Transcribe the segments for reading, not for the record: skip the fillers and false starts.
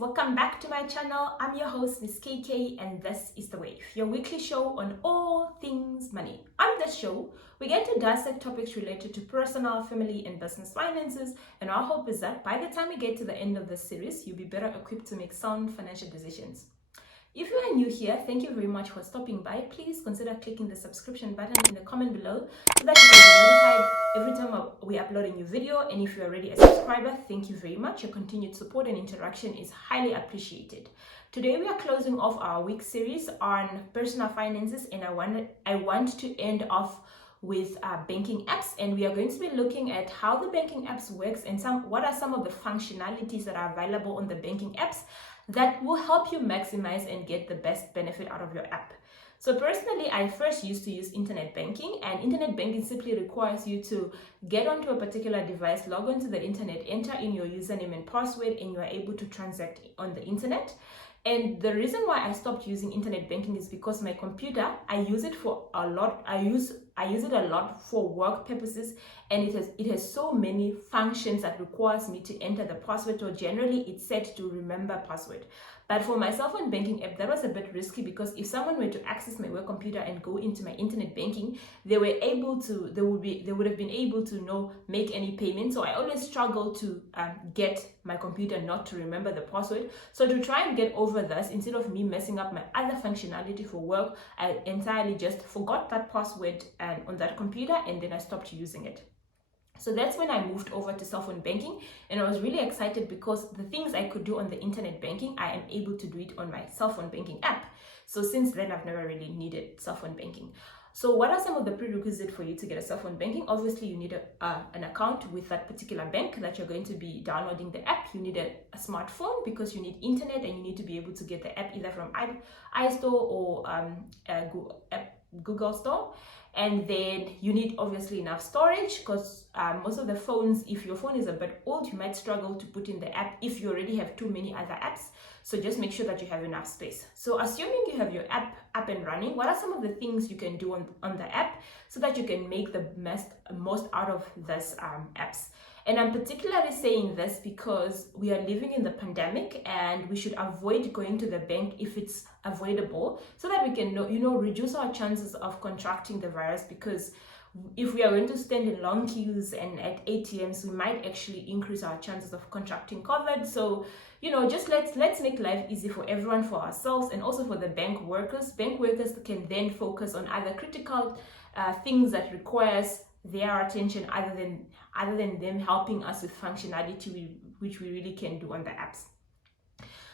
welcome back to my channel. I'm your host, Miss KK, and this is The Wave, your weekly show on all things money. On this show, we get to dissect topics related to personal, family, and business finances, and our hope is that by the time we get to the end of this series, you'll be better equipped to make sound financial decisions. If you are new here, thank you very much for stopping by. Please consider clicking the subscription button in the comment below so that you can be notified every time we upload a new video. And if you're already a subscriber, thank you very much. Your continued support and interaction is highly appreciated. Today we are closing off our week series on personal finances, and I want to end off with banking apps, and we are going to be looking at how the banking apps works and what are some of the functionalities that are available on the banking apps that will help you maximize and get the best benefit out of your app. So personally, I first used to use internet banking, and internet banking simply requires you to get onto a particular device, log onto the internet, enter in your username and password, and you are able to transact on the internet. And the reason why I stopped using internet banking is because my computer, I use it for a lot. I use it a lot for work purposes, and it has so many functions that requires me to enter the password, or generally it's set to remember password. But for my cell phone banking app, that was a bit risky, because if someone were to access my work computer and go into my internet banking, they would have been able to make any payment. So I always struggle to get my computer not to remember the password. So to try and get over this, instead of me messing up my other functionality for work, I entirely just forgot that password on that computer, and then I stopped using it. So that's when I moved over to cell phone banking, and I was really excited because the things I could do on the internet banking, I am able to do it on my cell phone banking app. So since then, I've never really needed cell phone banking. So what are some of the prerequisites for you to get a cell phone banking? Obviously, you need an account with that particular bank that you're going to be downloading the app. You need a smartphone because you need internet, and you need to be able to get the app either from iStore or Google Store. And then you need obviously enough storage, because most of the phones, if your phone is a bit old, you might struggle to put in the app if you already have too many other apps. So just make sure that you have enough space. So assuming you have your app up and running, what are some of the things you can do on the app so that you can make the most out of this apps? And I'm particularly saying this because we are living in the pandemic, and we should avoid going to the bank if it's avoidable, so that we can reduce our chances of contracting the virus. Because if we are going to stand in long queues and at ATMs, we might actually increase our chances of contracting COVID. So just let's make life easy for everyone, for ourselves, and also for the bank workers. Bank workers can then focus on other critical things that requires their attention, other than them helping us with functionality which we really can do on the apps.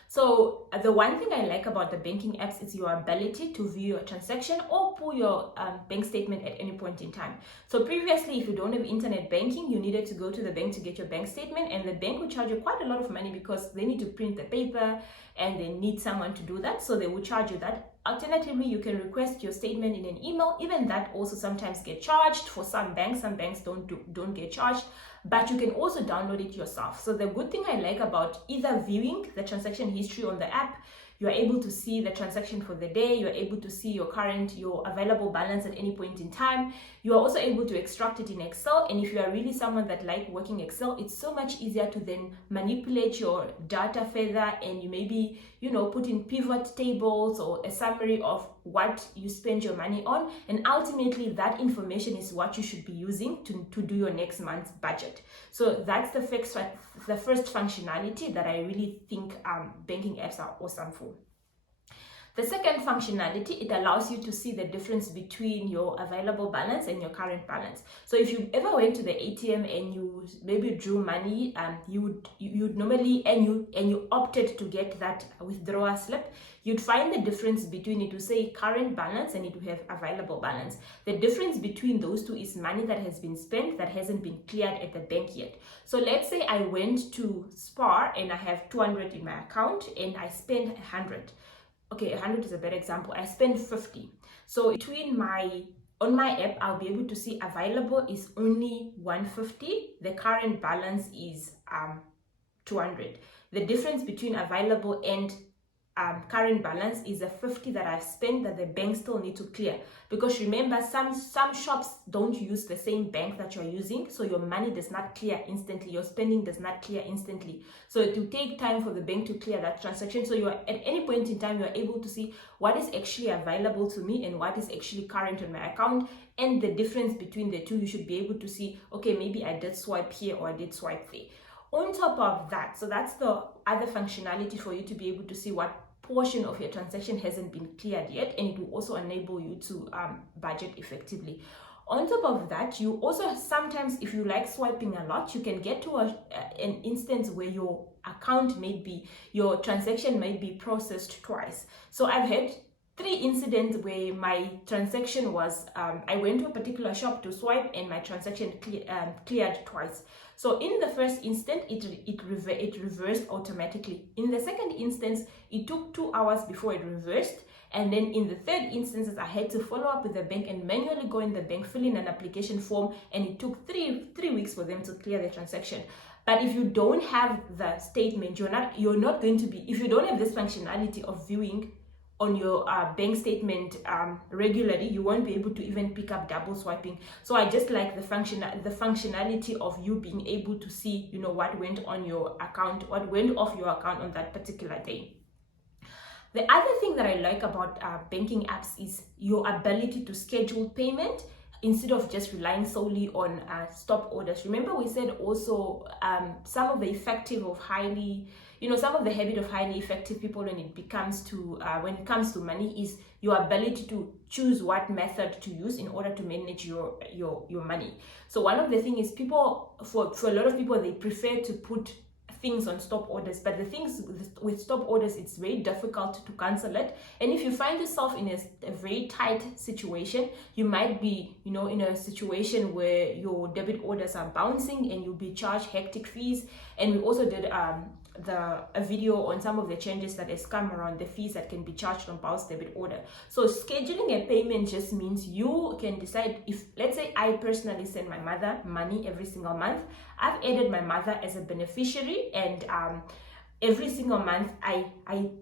So the one thing I like about the banking apps is your ability to view your transaction or pull your bank statement at any point in time. So previously, if you don't have internet banking, you needed to go to the bank to get your bank statement, and the bank would charge you quite a lot of money because they need to print the paper and they need someone to do that. So they will charge you that. Alternatively, you can request your statement in an email. Even that also sometimes get charged for some banks. Some banks don't get charged, but you can also download it yourself. So the good thing I like about either viewing the transaction history on the app, you are able to see the transaction for the day, you are able to see your available balance at any point in time. You are also able to extract it in Excel, and if you are really someone that like working Excel, it's so much easier to then manipulate your data further, and you maybe put in pivot tables or a summary of what you spend your money on, and ultimately that information is what you should be using to do your next month's budget. So that's the first functionality that I really think banking apps are awesome for. The second functionality, it allows you to see the difference between your available balance and your current balance. So if you ever went to the ATM and you maybe drew money, you'd normally, and you opted to get that withdrawal slip, you'd find the difference between it to say current balance and it to have available balance. The difference between those two is money that has been spent that hasn't been cleared at the bank yet. So let's say I went to Spar and I have 200 in my account and I spend 100. Okay, 100 is a better example. I spend 50. So on my app, I'll be able to see available is only 150. The current balance is 200. The difference between available and current balance is a 50 that I've spent that the bank still need to clear. Because remember, some shops don't use the same bank that you're using, so your money does not clear instantly, your spending does not clear instantly. So it will take time for the bank to clear that transaction. So you're at any point in time, you're able to see what is actually available to me and what is actually current on my account, and the difference between the two. You should be able to see, okay, maybe I did swipe here or I did swipe there. On top of that, so that's the other functionality for you to be able to see what portion of your transaction hasn't been cleared yet, and it will also enable you to budget effectively. On top of that, you also sometimes, if you like swiping a lot, you can get to an instance where your account may be, your transaction might be processed twice. So I've had 3 incidents where my transaction was, I went to a particular shop to swipe and my transaction cleared twice. So in the first instance, it reversed automatically. In the second instance, it took 2 hours before it reversed. And then in the third instance, I had to follow up with the bank and manually go in the bank, fill in an application form, and it took three weeks for them to clear the transaction. But if you don't have the statement, you're not going to be, if you don't have this functionality of viewing on your bank statement regularly, you won't be able to even pick up double swiping. So I just like the functionality of you being able to see, you know, what went on your account, what went off your account on that particular day. The other thing that I like about banking apps is your ability to schedule payment instead of just relying solely on stop orders. Remember, we said also some of the habit of highly effective people when it comes to money is your ability to choose what method to use in order to manage your money. So one of the things is for a lot of people, they prefer to put things on stop orders, but the things with stop orders, it's very difficult to cancel it. And if you find yourself in a very tight situation, you might be, you know, in a situation where your debit orders are bouncing and you'll be charged hectic fees. And we also did a video on some of the changes that has come around the fees that can be charged on bounce debit order. So scheduling a payment just means you can decide, if let's say I personally send my mother money every single month, I've added my mother as a beneficiary, and every single month I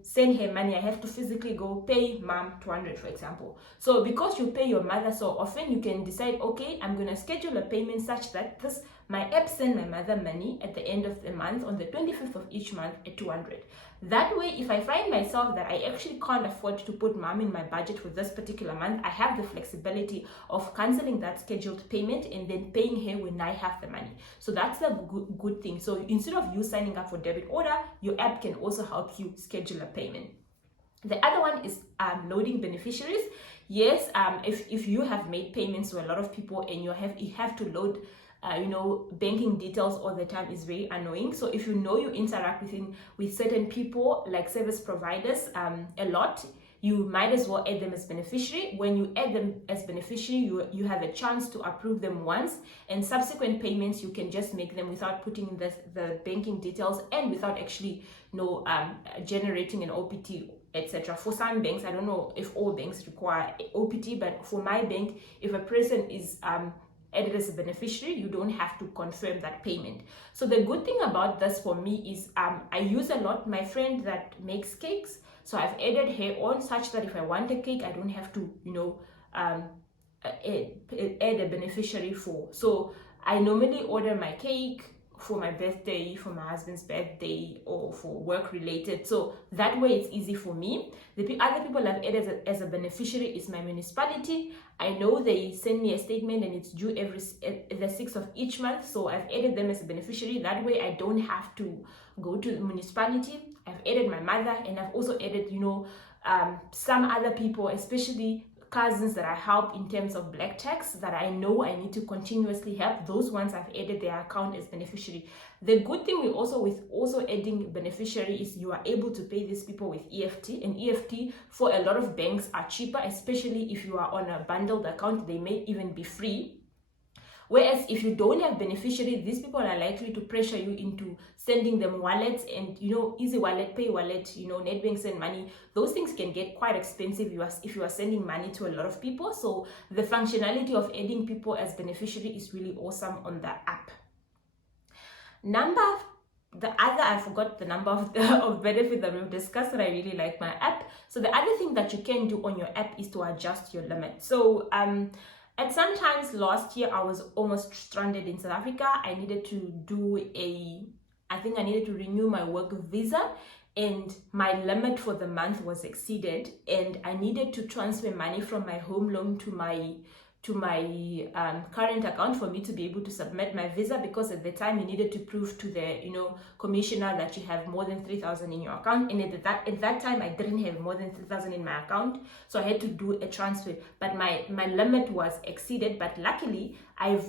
send her money. I have to physically go pay mom 200, for example. So because you pay your mother so often, you can decide, okay, I'm going to schedule a payment such that my app send my mother money at the end of the month on the 25th of each month at 200. That way, if I find myself that I actually can't afford to put mom in my budget for this particular month, I have the flexibility of canceling that scheduled payment and then paying her when I have the money. So that's a good thing. So instead of you signing up for debit order, your app can also help you schedule a payment. The other one is loading beneficiaries. Yes, if you have made payments to a lot of people and you have to load banking details all the time, is very annoying. So if you know you interact with certain people like service providers a lot, you might as well add them as beneficiary. When you add them as beneficiary, you have a chance to approve them once, and subsequent payments you can just make them without putting the banking details and without actually generating an OPT, etc. For some banks, I don't know if all banks require OPT, but for my bank, if a person is added as a beneficiary, you don't have to confirm that payment. So the good thing about this for me is I use a lot my friend that makes cakes, so I've added her on such that if I want a cake, I don't have to add a beneficiary for. So I normally order my cake for my birthday, for my husband's birthday, or for work related. So that way it's easy for me. The other people I've added as a beneficiary is my municipality. I know they send me a statement and it's due the 6th of each month. So I've added them as a beneficiary. That way I don't have to go to the municipality. I've added my mother, and I've also added, some other people, especially cousins that I help in terms of black tax that I know I need to continuously help. Those ones I've added their account as beneficiary. The good thing with adding beneficiary is you are able to pay these people with EFT, and EFT for a lot of banks are cheaper, especially if you are on a bundled account. They may even be free. Whereas if you don't have beneficiary, these people are likely to pressure you into sending them wallets, and easy wallet, pay wallet, Nedbank send money. Those things can get quite expensive if you are sending money to a lot of people. So the functionality of adding people as beneficiary is really awesome on the app. Number the other, I forgot the number of of benefits that we've discussed, that I really like my app. So the other thing that you can do on your app is to adjust your limit. So at some times last year, I was almost stranded in South Africa. I needed to I think I needed to renew my work visa, and my limit for the month was exceeded, and I needed to transfer money from my home loan to my current account for me to be able to submit my visa, because at the time you needed to prove to the commissioner that you have more than 3,000 in your account, and at that time I didn't have more than 3,000 in my account, so I had to do a transfer, but my limit was exceeded. But luckily I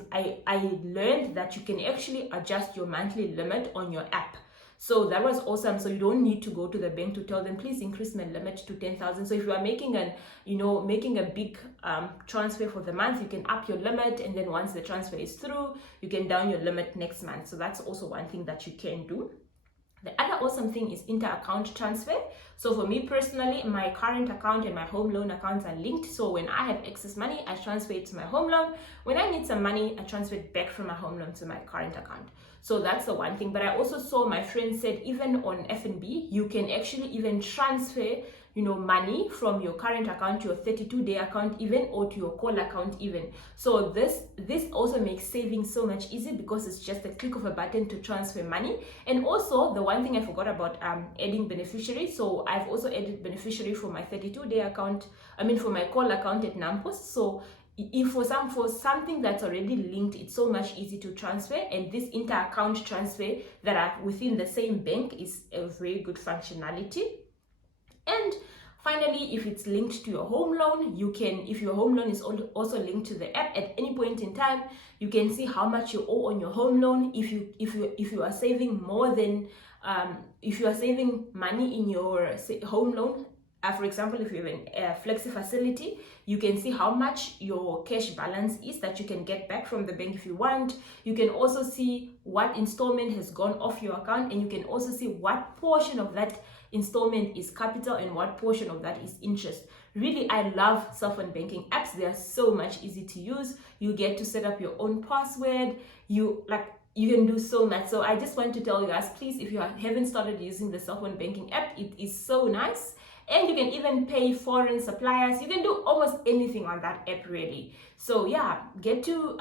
learned that you can actually adjust your monthly limit on your app. So that was awesome. So you don't need to go to the bank to tell them, please increase my limit to 10,000. So if you are making a big transfer for the month, you can up your limit, and then once the transfer is through, you can down your limit next month. So that's also one thing that you can do. The other awesome thing is inter-account transfer. So for me personally, my current account and my home loan accounts are linked. So when I have excess money, I transfer it to my home loan. When I need some money, I transfer it back from my home loan to my current account. So that's the one thing. But I also saw my friend said even on FNB, you can actually even transfer money from your current account to your 32-day account even, or to your call account even. So this also makes saving so much easy, because it's just a click of a button to transfer money. And also the one thing I forgot about adding beneficiary. So I've also added beneficiary for my 32-day account, for my call account at Nampost. So if for something that's already linked, it's so much easy to transfer, and this inter-account transfer that are within the same bank is a very good functionality. And finally, if it's linked to your home loan, you can, if your home loan is also linked to the app, at any point in time, you can see how much you owe on your home loan. If you are saving more than, if you are saving money in your home loan, for example, if you have a flexi facility, you can see how much your cash balance is that you can get back from the bank if you want. You can also see what installment has gone off your account, and you can also see what portion of that installment is capital and what portion of that is interest. Really, I love cell phone banking apps. They are so much easy to use. You get to set up your own password. You can do so much. So I just want to tell you guys, please, if you haven't started using the cell phone banking app, it is so nice. And you can even pay foreign suppliers. You can do almost anything on that app, really. So yeah, get to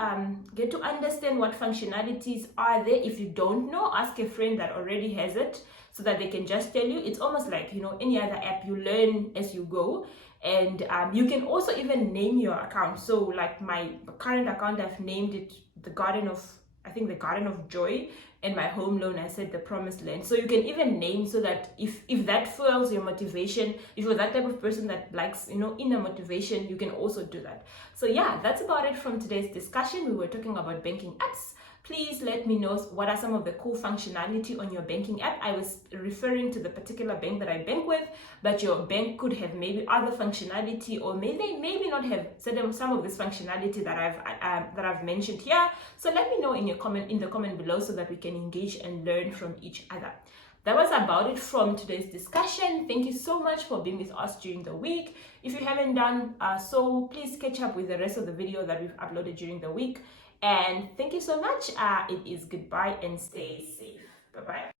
understand what functionalities are there. If you don't know, ask a friend that already has it, so that they can just tell you. It's almost like any other app. You learn as you go. And you can also even name your account. So like my current account, I've named it the Garden of Joy, and my home loan, I said the Promised Land. So you can even name, so that if that fuels your motivation, if you're that type of person that likes inner motivation, you can also do that. So yeah, that's about it from today's discussion. We were talking about banking apps. Please let me know what are some of the cool functionality on your banking app. I was referring to the particular bank that I bank with, but your bank could have maybe other functionality, or maybe not have some of this functionality that I've mentioned here. So let me know in the comment below, so that we can engage and learn from each other. That was about it from today's discussion. Thank you so much for being with us during the week. If you haven't done so, please catch up with the rest of the video that we've uploaded during the week. And thank you so much. It is goodbye and stay safe. Bye-bye.